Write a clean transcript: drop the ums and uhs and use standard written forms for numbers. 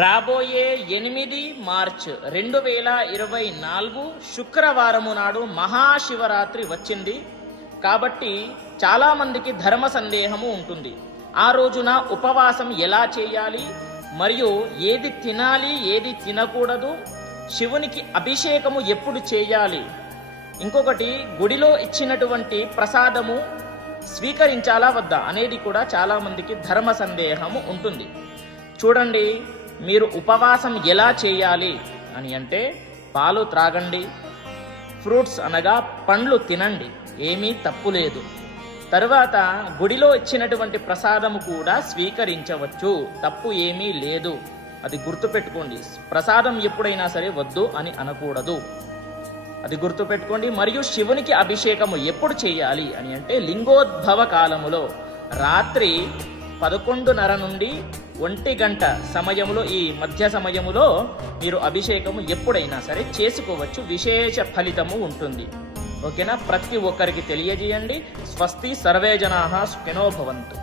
రాబోయే 8 మార్చి 2024 శుక్రవారము నాడు మహాశివరాత్రి వచ్చింది. కాబట్టి చాలా మందికి ధర్మ సందేహము ఉంటుంది. ఆ రోజున ఉపవాసం ఎలా చేయాలి, మరియు ఏది తినాలి ఏది తినకూడదు, శివునికి అభిషేకము ఎప్పుడు చేయాలి, ఇంకొకటి గుడిలో ఇచ్చినటువంటి ప్రసాదము స్వీకరించాలా వద్దా అనేది కూడా చాలా మందికి ధర్మ సందేహము ఉంటుంది. చూడండి, మీరు ఉపవాసం ఎలా చేయాలి అని అంటే పాలు త్రాగండి, ఫ్రూట్స్ అనగా పండ్లు తినండి, ఏమీ తప్పు లేదు. తరువాత గుడిలో ఇచ్చినటువంటి ప్రసాదము కూడా స్వీకరించవచ్చు, తప్పు ఏమీ లేదు. అది గుర్తుపెట్టుకోండి. ప్రసాదం ఎప్పుడైనా సరే వద్దు అని అనకూడదు, అది గుర్తుపెట్టుకోండి. మరియు శివునికి అభిషేకము ఎప్పుడు చేయాలి అని అంటే లింగోద్భవ కాలములో రాత్రి 11:30 నుండి 1 గంట సమయములో, ఈ మధ్య సమయములో మీరు అభిషేకము ఎప్పుడైనా సరే చేసుకోవచ్చు. విశేష ఫలితము ఉంటుంది. ఓకేనా? ప్రతి ఒక్కరికి తెలియజేయండి. స్వస్తి. సర్వే జనాః సుఖినో భవంతు.